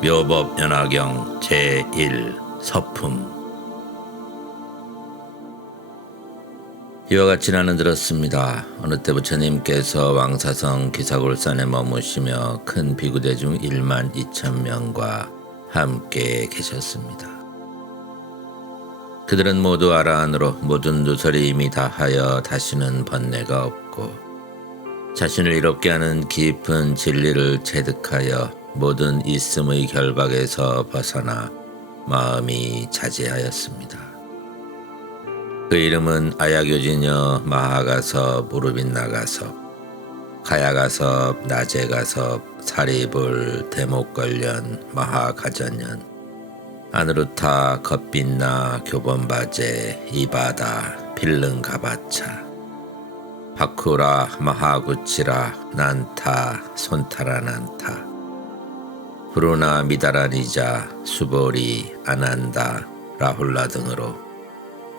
묘법 연화경 제1 서품. 이와 같이 나는 들었습니다. 어느 때 부처님께서 왕사성 기사골산에 머무시며 큰 비구대중 1만 2천 명과 함께 계셨습니다. 그들은 모두 아라한으로 모든 누설이 이미 다하여 다시는 번뇌가 없고 자신을 이롭게 하는 깊은 진리를 체득하여 모든 있음의 결박에서 벗어나 마음이 자제하였습니다. 그 이름은 아야교진여 마하가섭 우르빈나가섭 가야가섭 나제가섭 사리불 대목걸련 마하가전연 아누르타 겉빛나 교본바제 이바다 필릉가바차 바쿠라 마하구치라 난타 손타라 난타 브루나 미다라니자 수보리 아난다 라훌라 등으로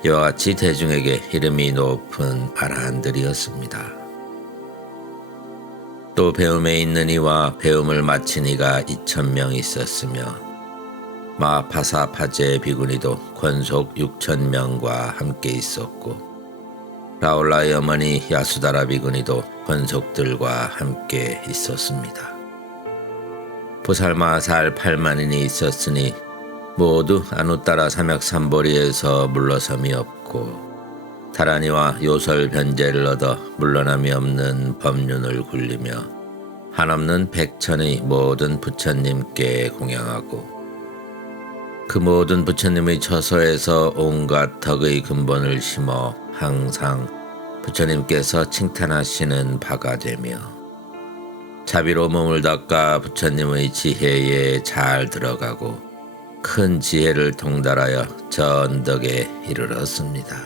이와 같이 대중에게 이름이 높은 아라한들이었습니다. 또 배움에 있는 이와 배움을 마친 이가 2,000명 있었으며 마파사파제 비구니도 권속 6,000명과 함께 있었고 라울라의 어머니 야수다라 비구니도 권속들과 함께 있었습니다. 보살마살 8만인이 있었으니 모두 아누따라 삼역삼보리에서 물러섬이 없고 다라니와 요설 변제를 얻어 물러남이 없는 법륜을 굴리며 한없는 백천의 모든 부처님께 공양하고 그 모든 부처님의 처소에서 온갖 덕의 근본을 심어 항상 부처님께서 칭찬하시는 바가 되며 자비로 몸을 닦아 부처님의 지혜에 잘 들어가고 큰 지혜를 통달하여 전덕에 이르렀습니다.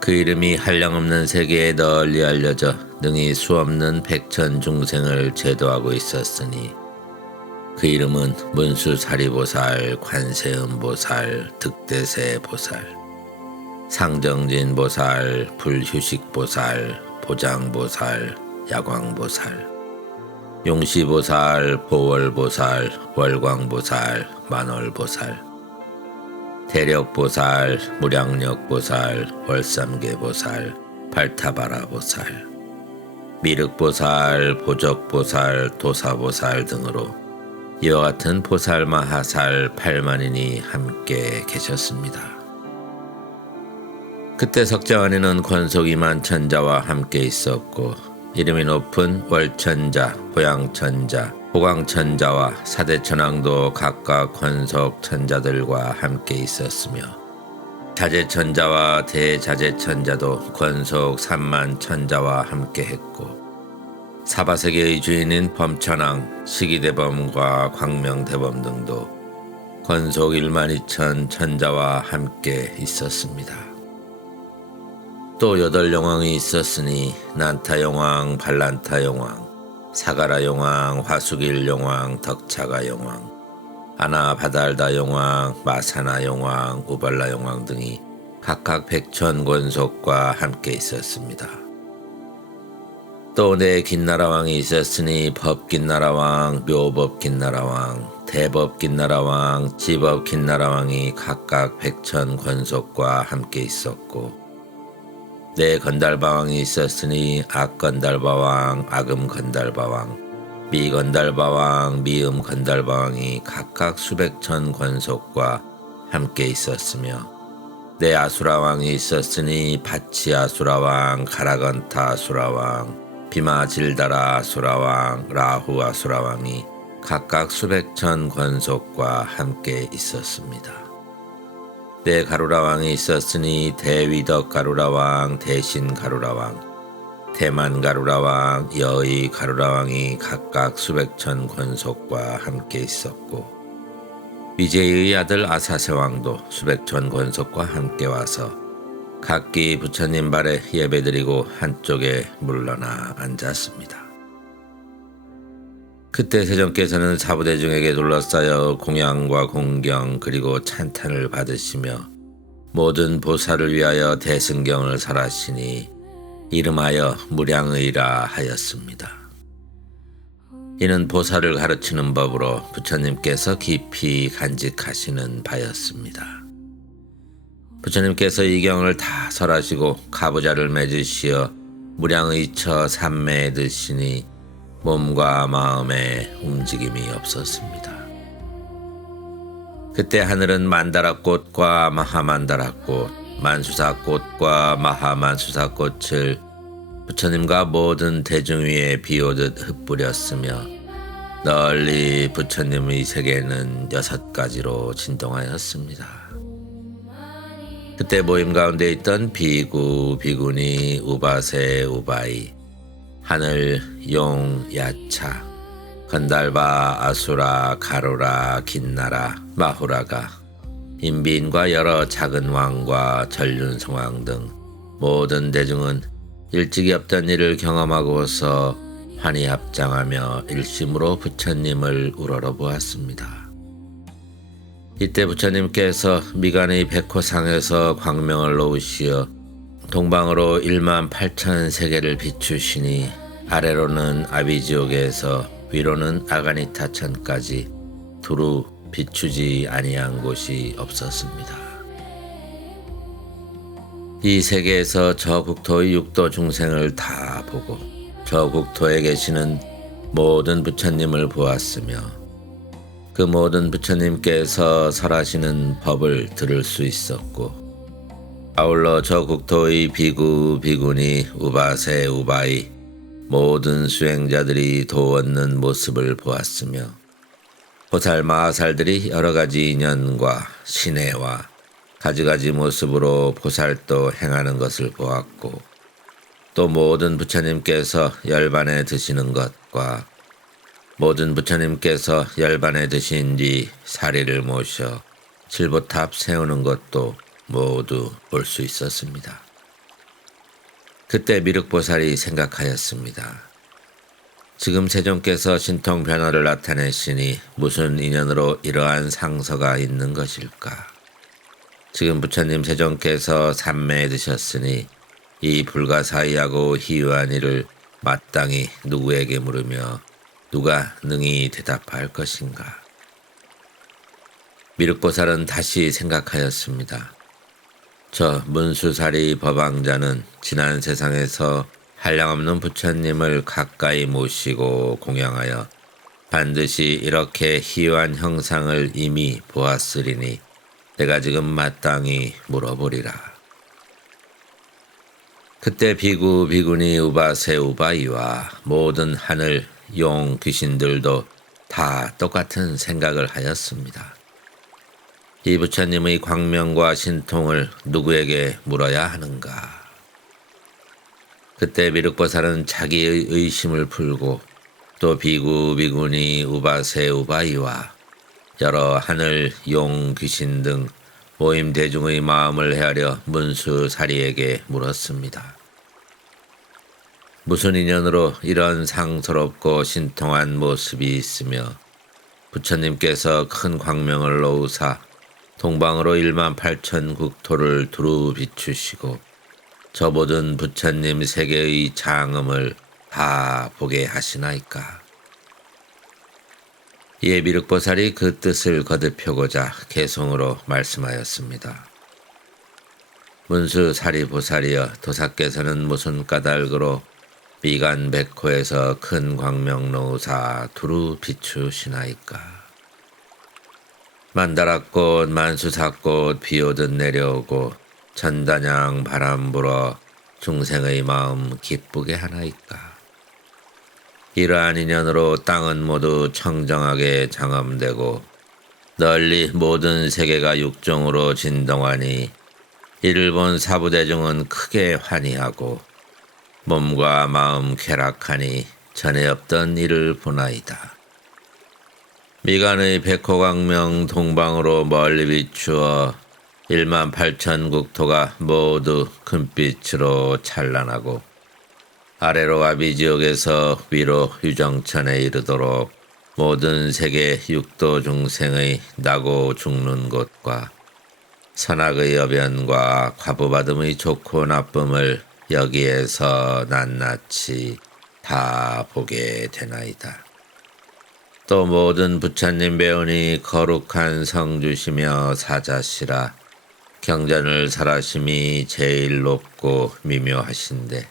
그 이름이 한량없는 세계에 널리 알려져 능히 수없는 백천 중생을 제도하고 있었으니 그 이름은 문수사리보살, 관세음보살, 득대세보살, 상정진보살, 불휴식보살, 보장보살, 야광보살, 용시보살, 보월보살, 월광보살, 만월보살, 대력보살, 무량력보살, 월삼계보살, 발타바라보살, 미륵보살, 보적보살, 도사보살 등으로 이와 같은 보살마하살 8만인이 함께 계셨습니다. 그때 석자원에는 권속 2만 천자와 함께 있었고 이름이 높은 월천자, 보양천자, 호광천자와 사대천왕도 각각 권속 천자들과 함께 있었으며 자제천자와 대자제천자도 권속 3만 천자와 함께 했고 사바세계의 주인인 범천왕, 시기대범과 광명대범 등도 권속 1만 2천 천자와 함께 있었습니다. 또 8용왕이 있었으니 난타용왕, 발란타용왕, 사가라용왕, 화수길용왕, 덕차가용왕, 아나바달다용왕, 마사나용왕, 우발라용왕 등이 각각 백천권속과 함께 있었습니다. 또 네 긴나라왕이 있었으니 법긴나라왕, 묘법긴나라왕, 대법긴나라왕, 지법긴나라왕이 각각 백천권속과 함께 있었고 네 건달바왕이 있었으니 악건달바왕, 악음건달바왕, 미건달바왕, 미음건달바왕이 각각 수백천 권속과 함께 있었으며 네 아수라왕이 있었으니 바치아수라왕, 가라건타아수라왕, 비마질다라 아수라왕, 라후 아수라왕이 각각 수백천 권속과 함께 있었습니다. 네 가루라왕이 있었으니 대위덕 가루라왕, 대신 가루라왕, 대만 가루라왕, 여의 가루라왕이 각각 수백천 권속과 함께 있었고 위제의 아들 아사세왕도 수백천 권속과 함께 와서 각기 부처님 발에 예배드리고 한쪽에 물러나 앉았습니다. 그때 세존께서는 사부대중에게 둘러싸여 공양과 공경 그리고 찬탄을 받으시며 모든 보살을 위하여 대승경을 설하시니 이름하여 무량의라 하였습니다. 이는 보살을 가르치는 법으로 부처님께서 깊이 간직하시는 바였습니다. 부처님께서 이 경을 다 설하시고 가부좌를 맺으시어 무량의처 삼매에 드시니 몸과 마음에 움직임이 없었습니다. 그때 하늘은 만다라꽃과 마하만다라꽃, 만수사꽃과 마하만수사꽃을 부처님과 모든 대중 위에 비오듯 흩뿌렸으며 널리 부처님의 세계는 6가지로 진동하였습니다. 그때 모임 가운데 있던 비구, 비구니, 우바세, 우바이, 하늘, 용, 야차, 건달바, 아수라, 가루라, 긴나라, 마후라가 인비인과 여러 작은 왕과 전륜성왕 등 모든 대중은 일찍이 없던 일을 경험하고서 환히 합장하며 일심으로 부처님을 우러러보았습니다. 이때 부처님께서 미간의 백호상에서 광명을 놓으시어 동방으로 18,000세계를 비추시니 아래로는 아비지옥에서 위로는 아가니타천까지 두루 비추지 아니한 곳이 없었습니다. 이 세계에서 저 국토의 육도 중생을 다 보고 저 국토에 계시는 모든 부처님을 보았으며 그 모든 부처님께서 설하시는 법을 들을 수 있었고 아울러 저 국토의 비구, 비구니, 우바세, 우바이 모든 수행자들이 도 얻는 모습을 보았으며 보살 마하살들이 여러 가지 인연과 신혜와 가지가지 모습으로 보살도 행하는 것을 보았고 또 모든 부처님께서 열반에 드시는 것과 모든 부처님께서 열반에 드신 뒤 사리를 모셔 칠보탑 세우는 것도 모두 볼 수 있었습니다. 그때 미륵보살이 생각하였습니다. 지금 세존께서 신통 변화를 나타내시니 무슨 인연으로 이러한 상서가 있는 것일까? 지금 부처님 세존께서 삼매에 드셨으니 이 불가사의하고 희유한 일을 마땅히 누구에게 물으며 누가 능히 대답할 것인가? 미륵보살은 다시 생각하였습니다. 저 문수사리 법왕자는 지난 세상에서 한량없는 부처님을 가까이 모시고 공양하여 반드시 이렇게 희유한 형상을 이미 보았으리니 내가 지금 마땅히 물어보리라. 그때 비구, 비구니, 우바세, 우바이와 모든 하늘, 용, 귀신들도 다 똑같은 생각을 하였습니다. 이 부처님의 광명과 신통을 누구에게 물어야 하는가? 그때 미륵보살은 자기의 의심을 풀고 또 비구, 비구니, 우바세, 우바이와 여러 하늘, 용, 귀신 등 모임 대중의 마음을 헤아려 문수사리에게 물었습니다. 무슨 인연으로 이런 상스럽고 신통한 모습이 있으며 부처님께서 큰 광명을 놓으사 동방으로 18,000국토를 두루 비추시고 저 모든 부처님 세계의 장엄을 다 보게 하시나이까. 이에 미륵보살이 그 뜻을 거듭하고자 개송으로 말씀하였습니다. 문수사리보살이여, 도사께서는 무슨 까닭으로 미간 백호에서 큰 광명 놓으사 두루 비추시나이까. 만다라꽃, 만수사꽃 비오듯 내려오고 전단양 바람 불어 중생의 마음 기쁘게 하나이까. 이러한 인연으로 땅은 모두 청정하게 장엄되고 널리 모든 세계가 육종으로 진동하니 이를 본 사부대중은 크게 환희하고 몸과 마음 쾌락하니 전에 없던 일을 보나이다. 미간의 백호광명 동방으로 멀리 비추어 18,000국토가 모두 금빛으로 찬란하고 아래로 아비지옥에서 위로 유정천에 이르도록 모든 세계 육도 중생의 나고 죽는 곳과 선악의 여변과 과부받음의 좋고 나쁨을 여기에서 낱낱이 다 보게 되나이다. 또 모든 부처님 배우니 거룩한 성주시며 사자시라. 경전을 설하심이 제일 높고 미묘하신데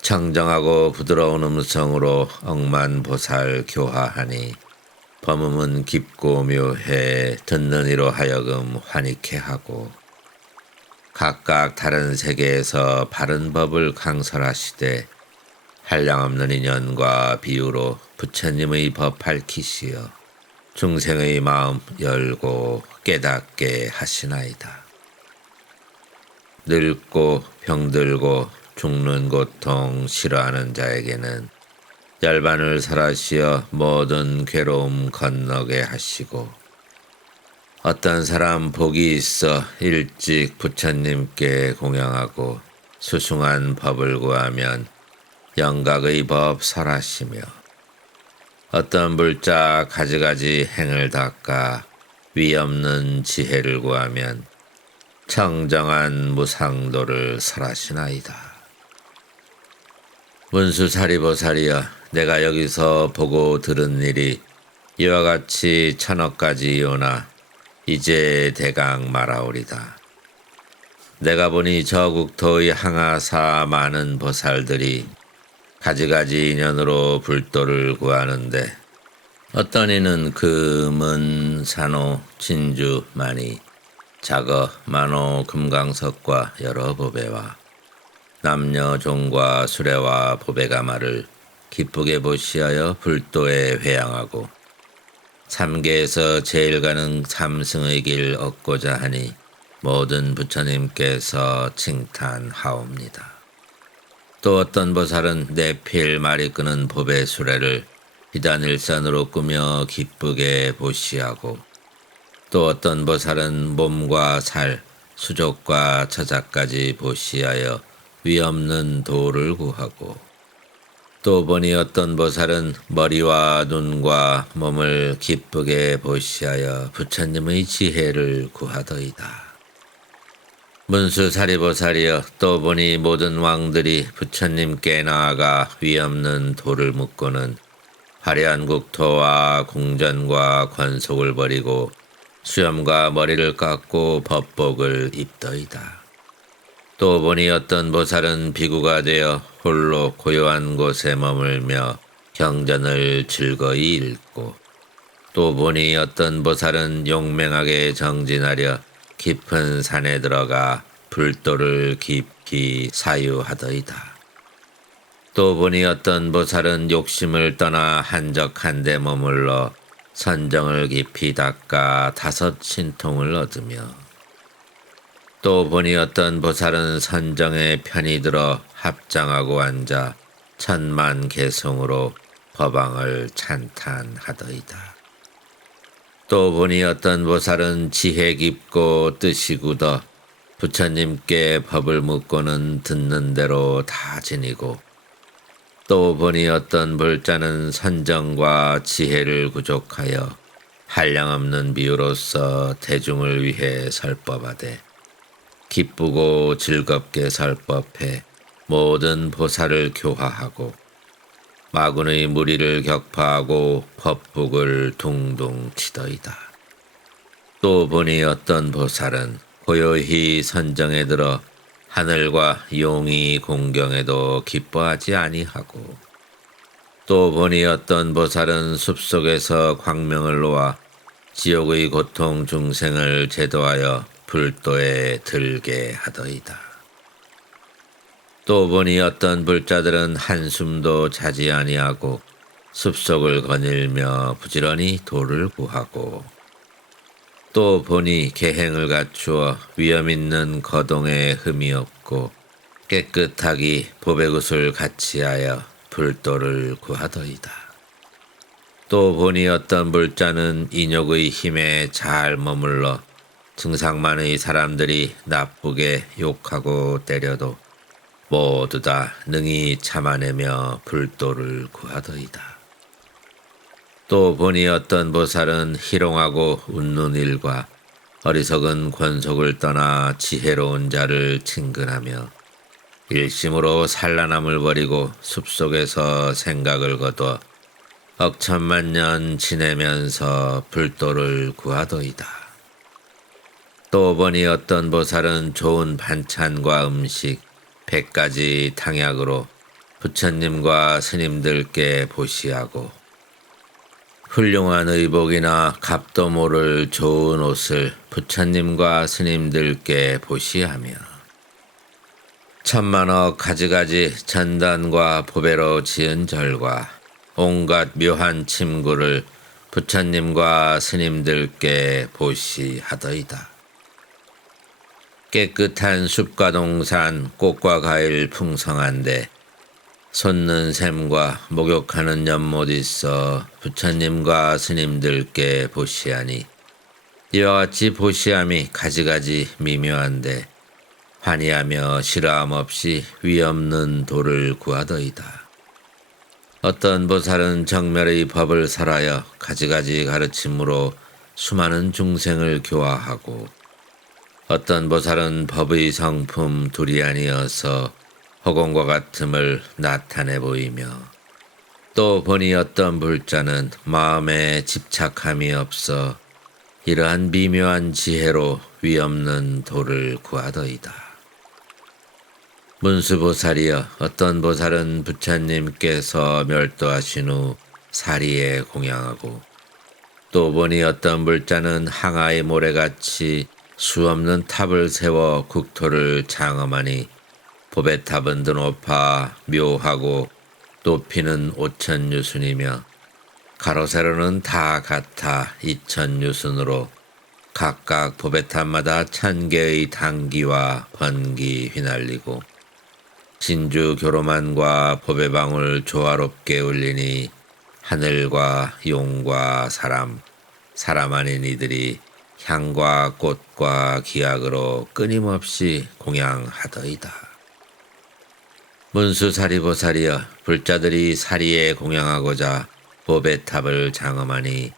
청정하고 부드러운 음성으로 억만보살 교화하니 범음은 깊고 묘해 듣는 이로 하여금 환희케 하고 각각 다른 세계에서 바른 법을 강설하시되 한량없는 인연과 비유로 부처님의 법 밝히시어 중생의 마음 열고 깨닫게 하시나이다. 늙고 병들고 죽는 고통 싫어하는 자에게는 열반을 설하시어 모든 괴로움 건너게 하시고 어떤 사람 복이 있어 일찍 부처님께 공양하고 수승한 법을 구하면 영각의 법 설하시며 어떤 불자 가지가지 행을 닦아 위없는 지혜를 구하면 청정한 무상도를 설하시나이다. 문수사리보살이여, 내가 여기서 보고 들은 일이 이와 같이 1000억 가지이오나 이제 대강 말하오리다. 내가 보니 저 국토의 항아사 많은 보살들이 가지가지 인연으로 불도를 구하는데 어떤 이는 금, 산호, 진주, 만이, 자거, 만호, 금강석과 여러 보배와 남녀 종과 수레와 보배가마를 기쁘게 보시하여 불도에 회양하고 삼계에서 제일 가는 삼승의 길 얻고자 하니 모든 부처님께서 칭탄하옵니다. 또 어떤 보살은 내필 말이 끄는 보배 수레를 비단일선으로 꾸며 기쁘게 보시하고 또 어떤 보살은 몸과 살, 수족과 처자까지 보시하여 위없는 도를 구하고 또 보니 어떤 보살은 머리와 눈과 몸을 기쁘게 보시하여 부처님의 지혜를 구하더이다. 문수사리보살이여, 또 보니 모든 왕들이 부처님께 나아가 위없는 도를 묻고는 화려한 국토와 궁전과 권속을 버리고 수염과 머리를 깎고 법복을 입더이다. 또 보니 어떤 보살은 비구가 되어 홀로 고요한 곳에 머물며 경전을 즐거이 읽고 또 보니 어떤 보살은 용맹하게 정진하려 깊은 산에 들어가 불도를 깊이 사유하더이다. 또 보니 어떤 보살은 욕심을 떠나 한적한 데 머물러 선정을 깊이 닦아 5 신통을 얻으며 또 보니 어떤 보살은 선정에 편히 들어 합장하고 앉아 1000만 개송으로 법왕을 찬탄하더이다. 또 보니 어떤 보살은 지혜 깊고 뜻이 굳어 부처님께 법을 묻고는 듣는 대로 다 지니고 또 보니 어떤 불자는 선정과 지혜를 구족하여 한량없는 비유로서 대중을 위해 설법하되 기쁘고 즐겁게 설법해 모든 보살을 교화하고 마군의 무리를 격파하고 법북을 둥둥 치더이다. 또 보니 어떤 보살은 고요히 선정에 들어 하늘과 용이 공경에도 기뻐하지 아니하고 또 보니 어떤 보살은 숲속에서 광명을 놓아 지옥의 고통 중생을 제도하여 불도에 들게 하더이다. 또 보니 어떤 불자들은 한숨도 자지 아니하고 숲속을 거닐며 부지런히 도를 구하고 또 보니 계행을 갖추어 위험 있는 거동에 흠이 없고 깨끗하기 보배굿을 같이하여 불도를 구하더이다. 또 보니 어떤 불자는 인욕의 힘에 잘 머물러 증상만의 사람들이 나쁘게 욕하고 때려도 모두 다 능히 참아내며 불도를 구하더이다. 또 보니 어떤 보살은 희롱하고 웃는 일과 어리석은 권속을 떠나 지혜로운 자를 친근하며 일심으로 산란함을 버리고 숲속에서 생각을 거둬 억천만년 지내면서 불도를 구하도이다. 또 보니 어떤 보살은 좋은 반찬과 음식 100가지 탕약으로 부처님과 스님들께 보시하고 훌륭한 의복이나 값도 모를 좋은 옷을 부처님과 스님들께 보시하며 천만억 가지가지 전단과 보배로 지은 절과 온갖 묘한 침구를 부처님과 스님들께 보시하더이다. 깨끗한 숲과 동산, 꽃과 과일 풍성한데 솟는 샘과 목욕하는 연못 있어 부처님과 스님들께 보시하니 이와 같이 보시함이 가지가지 미묘한데 환희하며 싫어함 없이 위없는 도를 구하더이다. 어떤 보살은 정멸의 법을 설하여 가지가지 가르침으로 수많은 중생을 교화하고 어떤 보살은 법의 성품 두리안이어서 허공과 같음을 나타내 보이며 또 보니 어떤 불자는 마음에 집착함이 없어 이러한 미묘한 지혜로 위없는 도를 구하더이다. 문수보살이여, 어떤 보살은 부처님께서 멸도하신 후 사리에 공양하고 또 보니 어떤 불자는 항아의 모래같이 수없는 탑을 세워 국토를 장엄하니 보배탑은 더 높아 묘하고 높이는 5천유순이며 가로세로는 다 같아 2천유순으로 각각 보배탑마다 1000개의 당기와 번기 휘날리고 진주 교로만과 보배방울 조화롭게 울리니 하늘과 용과 사람 아닌 이들이 향과 꽃과 기약으로 끊임없이 공양하더이다. 문수사리보살이여, 불자들이 사리에 공양하고자 보배탑을 장엄하니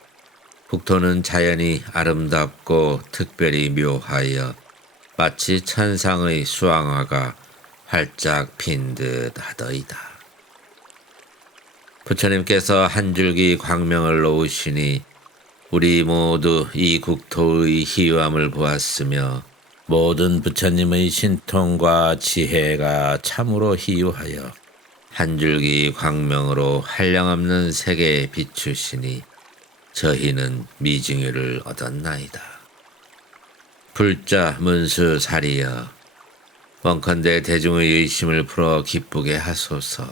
국토는 자연이 아름답고 특별히 묘하여 마치 천상의 수왕화가 활짝 핀 듯 하더이다. 부처님께서 한 줄기 광명을 놓으시니 우리 모두 이 국토의 희유함을 보았으며 모든 부처님의 신통과 지혜가 참으로 희유하여 한 줄기 광명으로 한량없는 세계에 비추시니 저희는 미증유를 얻었나이다. 불자 문수사리여, 원컨대 대중의 의심을 풀어 기쁘게 하소서.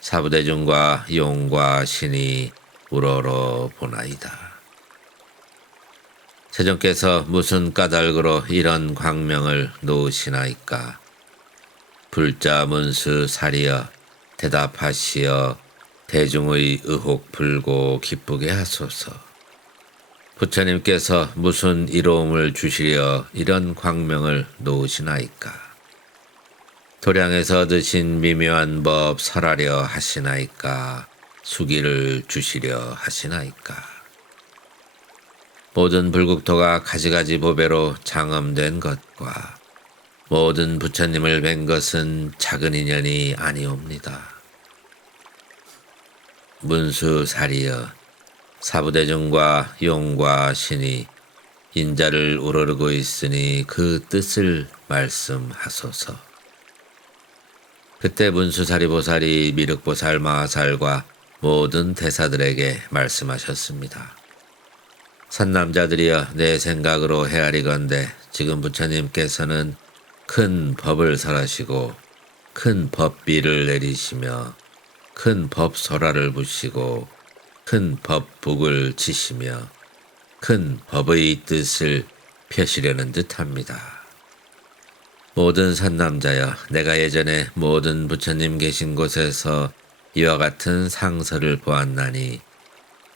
사부대중과 용과 신이 우러러 보나이다. 세존께서 무슨 까닭으로 이런 광명을 놓으시나이까? 불자 문수사리여, 대답하시어 대중의 의혹 풀고 기쁘게 하소서. 부처님께서 무슨 이로움을 주시려 이런 광명을 놓으시나이까? 도량에서 드신 미묘한 법 설하려 하시나이까? 수기를 주시려 하시나이까? 모든 불국토가 가지가지 보배로 장엄된 것과 모든 부처님을 뵌 것은 작은 인연이 아니옵니다. 문수사리여, 사부대중과 용과 신이 인자를 우러르고 있으니 그 뜻을 말씀하소서. 그때 문수사리보살이 미륵보살 마하살과 모든 대사들에게 말씀하셨습니다. 선남자들이여, 내 생각으로 헤아리건대 지금 부처님께서는 큰 법을 설하시고 큰 법비를 내리시며 큰 법설화를 부시고 큰 법북을 치시며 큰 법의 뜻을 펴시려는 듯합니다. 모든 선남자여, 내가 예전에 모든 부처님 계신 곳에서 이와 같은 상설을 보았나니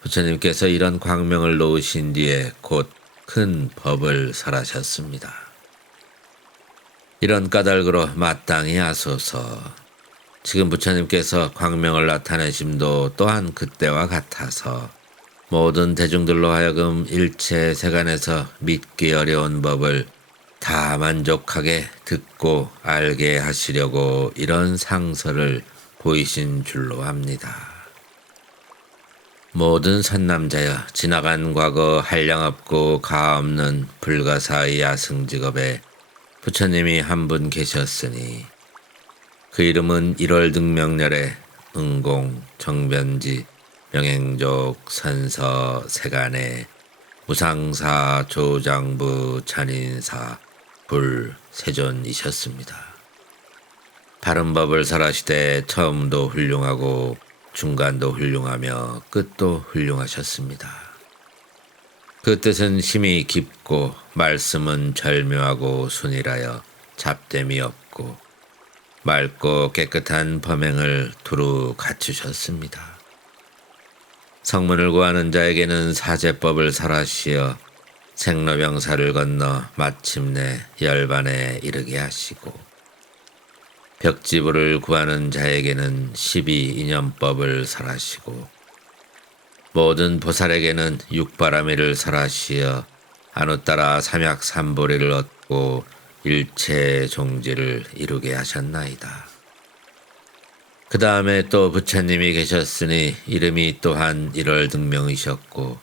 부처님께서 이런 광명을 놓으신 뒤에 곧 큰 법을 설하셨습니다. 이런 까닭으로 마땅히 하소서. 지금 부처님께서 광명을 나타내심도 또한 그때와 같아서 모든 대중들로 하여금 일체 세간에서 믿기 어려운 법을 다 만족하게 듣고 알게 하시려고 이런 상설을 보이신 줄로 압니다. 모든 선남자여, 지나간 과거 한량없고 가없는 불가사의 야승직업에 부처님이 한 분 계셨으니 그 이름은 1월 등명렬에 응공, 정변지, 명행족, 선서, 세간에, 무상사, 조장부, 찬인사, 불, 세존이셨습니다. 바른 법을 설하시되 처음도 훌륭하고 중간도 훌륭하며 끝도 훌륭하셨습니다. 그 뜻은 힘이 깊고 말씀은 절묘하고 순일하여 잡됨이 없고 맑고 깨끗한 범행을 두루 갖추셨습니다. 성문을 구하는 자에게는 사제법을 설하시어 생로병사를 건너 마침내 열반에 이르게 하시고 벽지부를 구하는 자에게는 12인연법을 설하시고 모든 보살에게는 육바라미를 설하시어 안우따라 삼약삼보리를 얻고 일체 종지를 이루게 하셨나이다. 그 다음에 또 부처님이 계셨으니 이름이 또한 1월 등명이셨고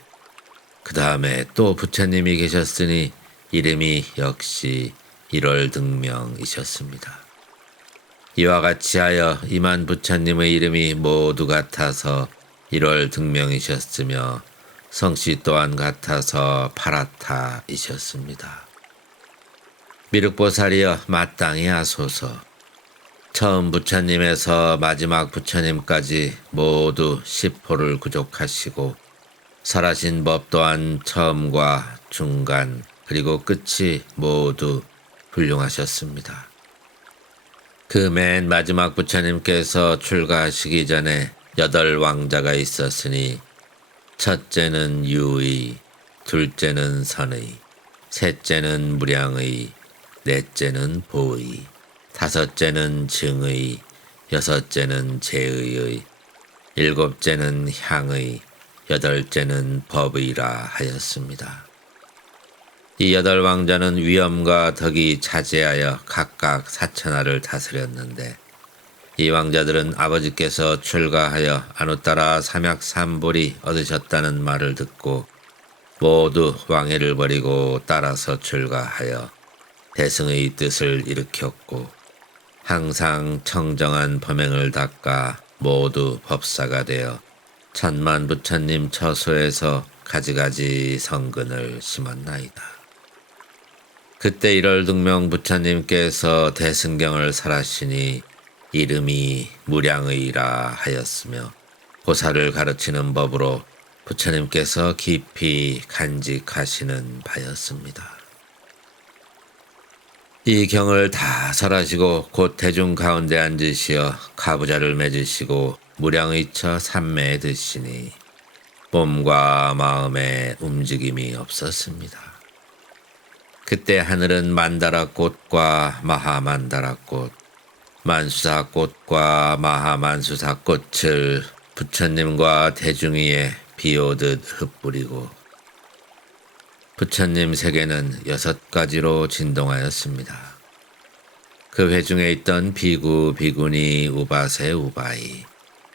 그 다음에 또 부처님이 계셨으니 이름이 역시 1월 등명이셨습니다. 이와 같이 하여 이만 부처님의 이름이 모두 같아서 1월 등명이셨으며 성씨 또한 같아서 파라타이셨습니다. 미륵보살이여 마땅히 하소서. 처음 부처님에서 마지막 부처님까지 모두 10호를 구족하시고 설하신 법 또한 처음과 중간 그리고 끝이 모두 훌륭하셨습니다. 그 맨 마지막 부처님께서 출가하시기 전에 8왕자가 있었으니 첫째는 유의, 둘째는 선의, 셋째는 무량의, 넷째는 보의, 다섯째는 증의, 여섯째는 제의의, 일곱째는 향의, 여덟째는 법의라 하였습니다. 이 8왕자는 위엄과 덕이 자제하여 각각 4천하를 다스렸는데 이 왕자들은 아버지께서 출가하여 안우따라 삼약삼보리 얻으셨다는 말을 듣고 모두 왕위를 버리고 따라서 출가하여 대승의 뜻을 일으켰고 항상 청정한 범행을 닦아 모두 법사가 되어 천만 부처님 처소에서 가지가지 성근을 심었나이다. 그때 1월 등명 부처님께서 대승경을 설하시니 이름이 무량의라 하였으며 보살을 가르치는 법으로 부처님께서 깊이 간직하시는 바였습니다. 이 경을 다 설하시고 곧 대중 가운데 앉으시어 가부좌를 맺으시고 무량의처 삼매에 드시니 몸과 마음에 움직임이 없었습니다. 그때 하늘은 만다라꽃과 마하만다라꽃, 만수사꽃과 마하만수사꽃을 부처님과 대중 위에 비오듯 흩뿌리고 부처님 세계는 6가지로 진동하였습니다. 그 회중에 있던 비구, 비구니, 우바세, 우바이,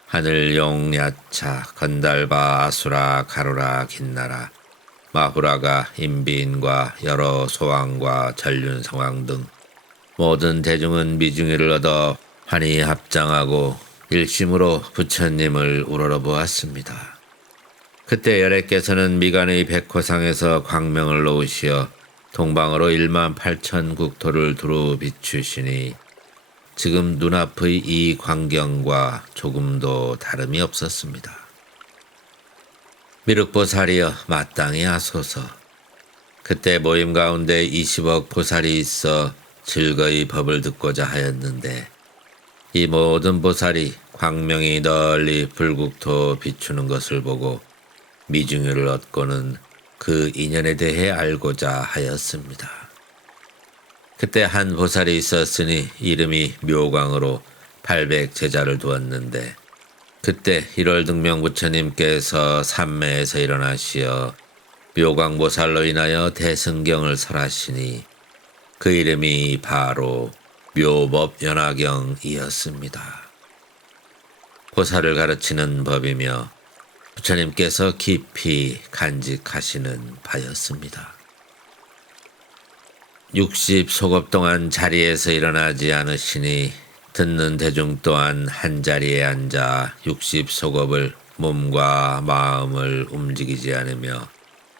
하늘용, 야차, 건달바, 아수라, 가루라, 긴나라, 마후라가, 인비인과 여러 소왕과 전륜성왕 등 모든 대중은 미중의를 얻어 환히 합장하고 일심으로 부처님을 우러러보았습니다. 그때 열애께서는 미간의 백호상에서 광명을 놓으시어 동방으로 18,000 국토를 두루 비추시니 지금 눈앞의 이 광경과 조금도 다름이 없었습니다. 미륵보살이여 마땅히 하소서. 그때 모임 가운데 20억 보살이 있어 즐거이 법을 듣고자 하였는데 이 모든 보살이 광명이 널리 불국토 비추는 것을 보고 미중유를 얻고는 그 인연에 대해 알고자 하였습니다. 그때 한 보살이 있었으니 이름이 묘광으로 800제자를 두었는데 그때 1월 등명 부처님께서 삼매에서 일어나시어 묘광보살로 인하여 대승경을 설하시니 그 이름이 바로 묘법연화경이었습니다. 보살을 가르치는 법이며 부처님께서 깊이 간직하시는 바였습니다. 60소급 동안 자리에서 일어나지 않으시니 듣는 대중 또한 한자리에 앉아 60소급을 몸과 마음을 움직이지 않으며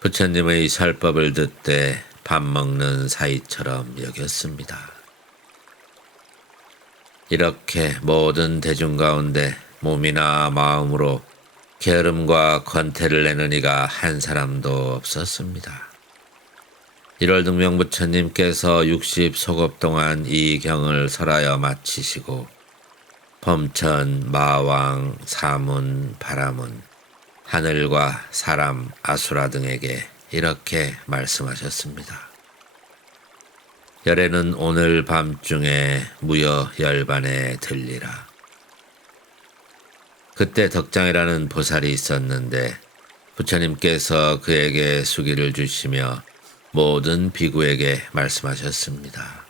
부처님의 설법을 듣되 밥 먹는 사이처럼 여겼습니다. 이렇게 모든 대중 가운데 몸이나 마음으로 게으름과 권태를 내는 이가 한 사람도 없었습니다. 1월 등명 부처님께서 60소급 동안 이 경을 설하여 마치시고 범천, 마왕, 사문, 바라문, 하늘과 사람, 아수라 등에게 이렇게 말씀하셨습니다. 열애는 오늘 밤중에 무여 열반에 들리라. 그때 덕장이라는 보살이 있었는데 부처님께서 그에게 수기를 주시며 모든 비구에게 말씀하셨습니다.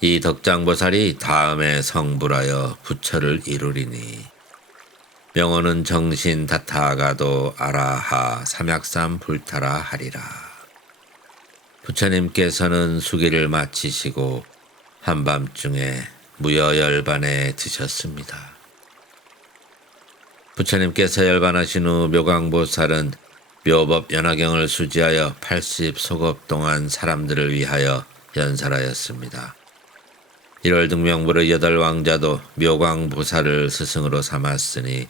이 덕장보살이 다음에 성불하여 부처를 이루리니 명호는 정신 다타가도 아라하 삼약삼 불타라 하리라. 부처님께서는 수기를 마치시고 한밤중에 무여열반에 드셨습니다. 부처님께서 열반하신 후 묘광보살은 묘법 연화경을 수지하여 80소급 동안 사람들을 위하여 연설하였습니다. 1월 등명부의 8왕자도 묘광보살을 스승으로 삼았으니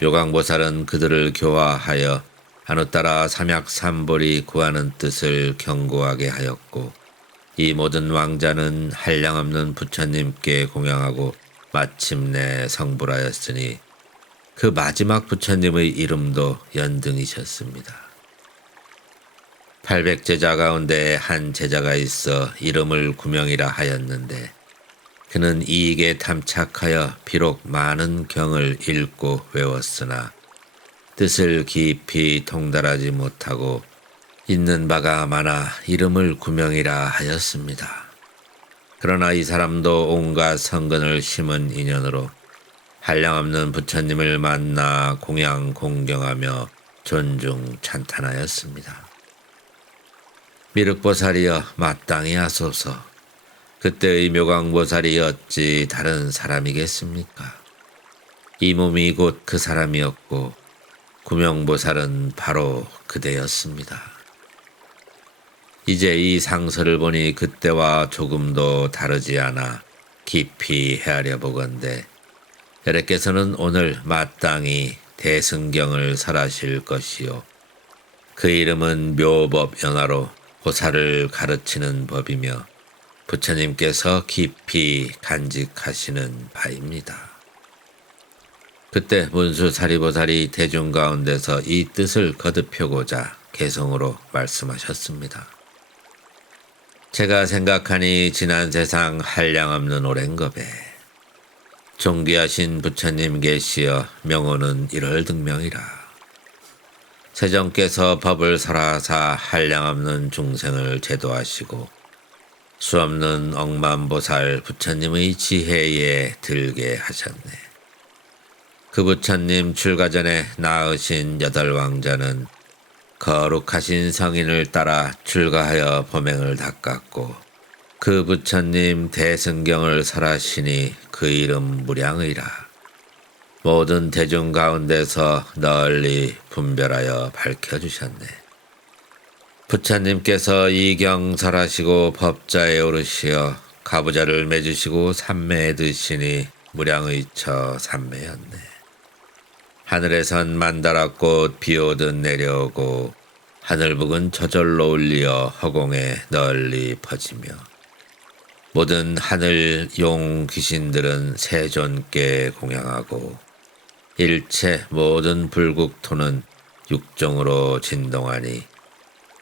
묘광보살은 그들을 교화하여 하늘따라 삼약삼볼이 구하는 뜻을 견고하게 하였고 이 모든 왕자는 한량없는 부처님께 공양하고 마침내 성불하였으니 그 마지막 부처님의 이름도 연등이셨습니다. 800제자 가운데 한 제자가 있어 이름을 구명이라 하였는데 그는 이익에 탐착하여 비록 많은 경을 읽고 외웠으나 뜻을 깊이 통달하지 못하고 있는 바가 많아 이름을 구명이라 하였습니다. 그러나 이 사람도 온갖 성근을 심은 인연으로 한량없는 부처님을 만나 공양 공경하며 존중 찬탄하였습니다. 미륵보살이여 마땅히 하소서. 그때의 묘광보살이 어찌 다른 사람이겠습니까? 이 몸이 곧 그 사람이었고 구명보살은 바로 그대였습니다. 이제 이 상서를 보니 그때와 조금도 다르지 않아 깊이 헤아려 보건대 여래께서는 오늘 마땅히 대승경을 설하실 것이요 그 이름은 묘법연화로 보살을 가르치는 법이며 부처님께서 깊이 간직하시는 바입니다. 그때 문수사리보살이 대중 가운데서 이 뜻을 거듭표고자 개성으로 말씀하셨습니다. 제가 생각하니 지난 세상 한량없는 오랜 겁에 존귀하신 부처님 계시어 명호는 1월 등명이라. 세종께서 법을 설하사 한량없는 중생을 제도하시고 수없는 억만보살 부처님의 지혜에 들게 하셨네. 그 부처님 출가 전에 낳으신 8왕자는 거룩하신 성인을 따라 출가하여 범행을 닦았고 그 부처님 대승경을 설하시니 그 이름 무량의라. 모든 대중 가운데서 널리 분별하여 밝혀주셨네. 부처님께서 이 경 설하시고 법자에 오르시어 가부좌를 맺으시고 삼매에 드시니 무량의처 삼매였네. 하늘에선 만다라꽃 비오듯 내려오고 하늘북은 저절로 울리어 허공에 널리 퍼지며 모든 하늘 용 귀신들은 세존께 공양하고 일체 모든 불국토는 육종으로 진동하니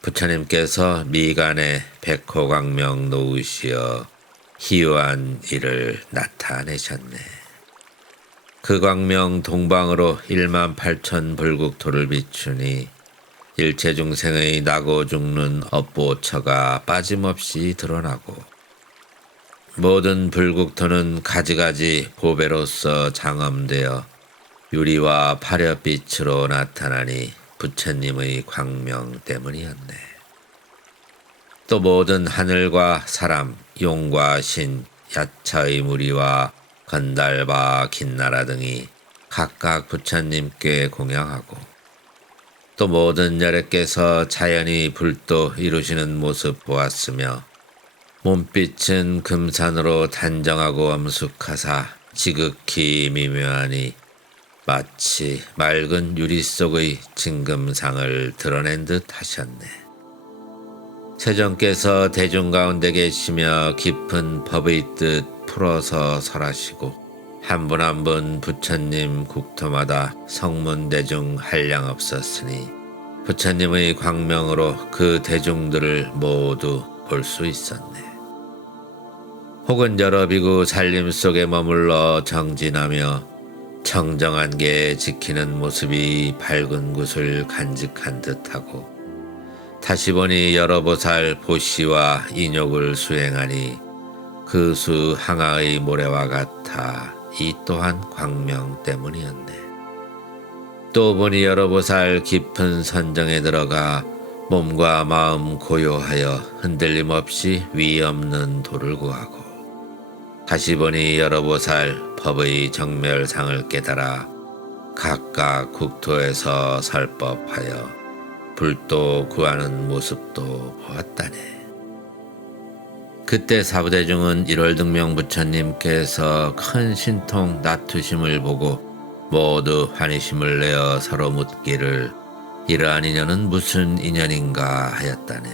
부처님께서 미간에 백호광명 놓으시어 희유한 일을 나타내셨네. 그 광명 동방으로 18,000 불국토를 비추니 일체 중생의 나고 죽는 업보처가 빠짐없이 드러나고 모든 불국토는 가지가지 보배로서 장엄되어 유리와 파련빛으로 나타나니 부처님의 광명 때문이었네. 또 모든 하늘과 사람, 용과 신, 야차의 무리와 건달바, 긴나라 등이 각각 부처님께 공양하고, 또 모든 열애께서 자연히 불도 이루시는 모습 보았으며, 몸빛은 금산으로 단정하고 엄숙하사 지극히 미묘하니 마치 맑은 유리 속의 진금상을 드러낸 듯 하셨네. 세존께서 대중 가운데 계시며 깊은 법의 뜻 풀어서 설하시고, 한 분 한 분 부처님 국토마다 성문대중 한량없었으니 부처님의 광명으로 그 대중들을 모두 볼 수 있었네. 혹은 여러 비구 살림 속에 머물러 정진하며 청정한 게 지키는 모습이 밝은 곳을 간직한 듯하고, 다시 보니 여러 보살 보시와 인욕을 수행하니 그 수 항아의 모래와 같아 이 또한 광명 때문이었네. 또 보니 여러 보살 깊은 선정에 들어가 몸과 마음 고요하여 흔들림 없이 위 없는 도를 구하고, 다시 보니 여러 보살 법의 정멸상을 깨달아 각각 국토에서 설법하여 불도 구하는 모습도 보았다네. 그때 사부대중은 일월등명 부처님께서 큰 신통 나투심을 보고 모두 환희심을 내어 서로 묻기를 이러한 인연은 무슨 인연인가 하였다네.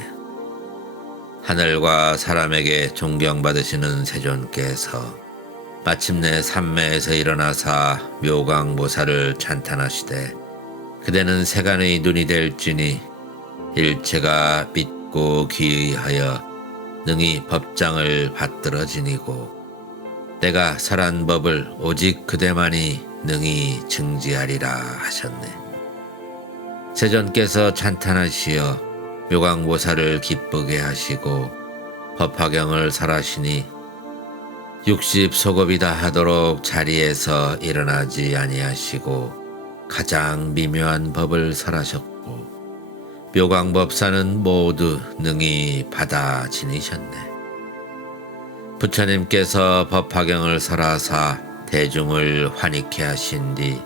하늘과 사람에게 존경받으시는 세존께서 마침내 삼매에서 일어나사 묘광보살을 찬탄하시되, 그대는 세간의 눈이 될지니 일체가 믿고 귀의하여 능히 법장을 받들어 지니고, 내가 설한 법을 오직 그대만이 능히 증지하리라 하셨네. 세존께서 찬탄하시어 묘광보살을 기쁘게 하시고 법화경을 설하시니 60소급이다 하도록 자리에서 일어나지 아니하시고 가장 미묘한 법을 설하셨고, 묘광법사는 모두 능히 받아 지니셨네. 부처님께서 법화경을 설하사 대중을 환희케 하신 뒤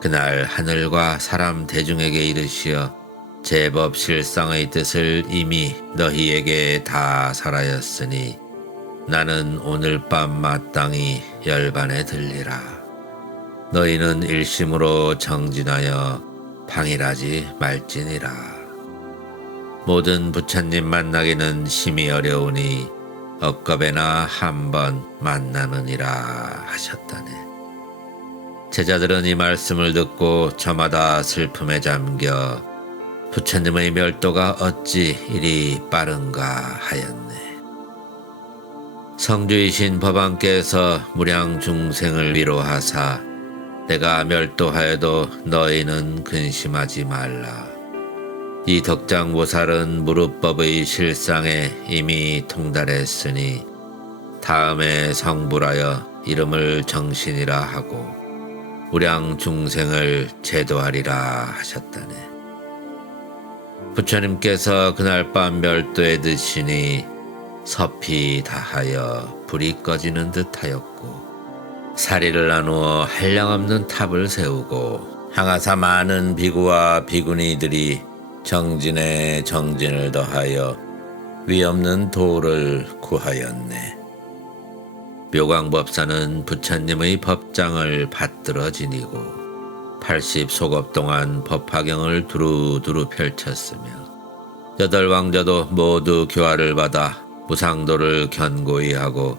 그날 하늘과 사람 대중에게 이르시어 제법 실상의 뜻을 이미 너희에게 다 설하였으니 나는 오늘 밤 마땅히 열반에 들리라. 너희는 일심으로 정진하여 방일하지 말지니라. 모든 부처님 만나기는 심히 어려우니 억겁에나 한 번 만나느니라 하셨다네. 제자들은 이 말씀을 듣고 저마다 슬픔에 잠겨 부처님의 멸도가 어찌 이리 빠른가 하였네. 성주이신 법왕께서 무량 중생을 위로하사 내가 멸도하여도 너희는 근심하지 말라. 이 덕장보살은 무릇법의 실상에 이미 통달했으니 다음에 성불하여 이름을 정신이라 하고 무량 중생을 제도하리라 하셨다네. 부처님께서 그날 밤 멸도에 드시니 섭이 다하여 불이 꺼지는 듯하였고, 사리를 나누어 한량없는 탑을 세우고 항아사 많은 비구와 비구니들이 정진에 정진을 더하여 위없는 도를 구하였네. 묘광법사는 부처님의 법장을 받들어 지니고 80소급 동안 법화경을 두루두루 펼쳤으며 8왕자도 모두 교화를 받아 무상도를 견고히 하고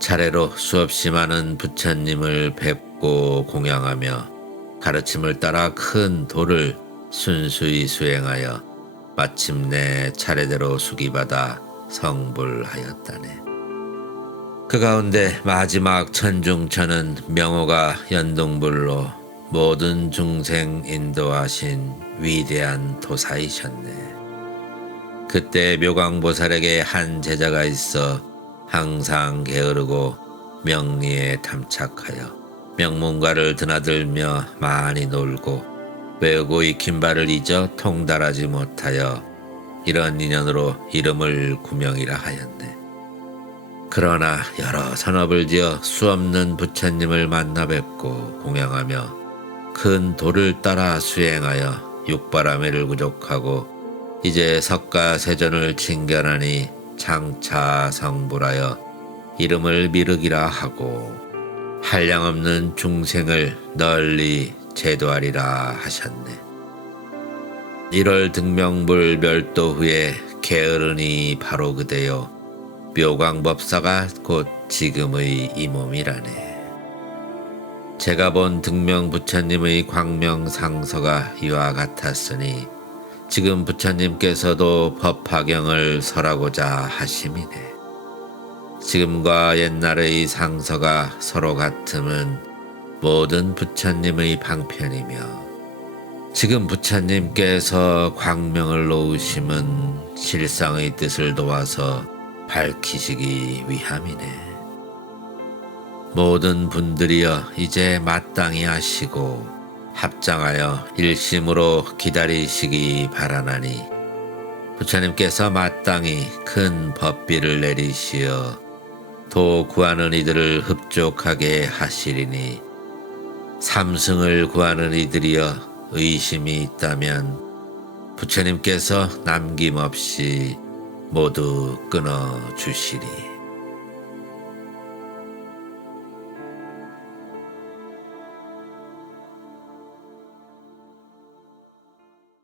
차례로 수없이 많은 부처님을 뵙고 공양하며 가르침을 따라 큰 도를 순수히 수행하여 마침내 차례대로 수기받아 성불하였다네. 그 가운데 마지막 천중천은 명호가 연등불로 모든 중생 인도하신 위대한 도사이셨네. 그때 묘광보살에게 한 제자가 있어 항상 게으르고 명리에 탐착하여 명문가를 드나들며 많이 놀고 외우고 익힌 바를 잊어 통달하지 못하여 이런 인연으로 이름을 구명이라 하였네. 그러나 여러 산업을 지어 수없는 부처님을 만나 뵙고 공양하며 큰 도를 따라 수행하여 육바라밀을 구족하고 이제 석가세존을 칭견하니 장차 성불하여 이름을 미륵이라 하고 한량없는 중생을 널리 제도하리라 하셨네. 1월 등명불 멸도 후에 게으르니 바로 그대요. 묘광법사가 곧 지금의 이 몸이라네. 제가 본 등명 부처님의 광명상서가 이와 같았으니 지금 부처님께서도 법화경을 설하고자 하심이네. 지금과 옛날의 상서가 서로 같음은 모든 부처님의 방편이며 지금 부처님께서 광명을 놓으심은 실상의 뜻을 도와서 밝히시기 위함이네. 모든 분들이여 이제 마땅히 하시고 합장하여 일심으로 기다리시기 바라나니 부처님께서 마땅히 큰 법비를 내리시어 도 구하는 이들을 흡족하게 하시리니 삼승을 구하는 이들이여 의심이 있다면 부처님께서 남김없이 모두 끊어 주시리.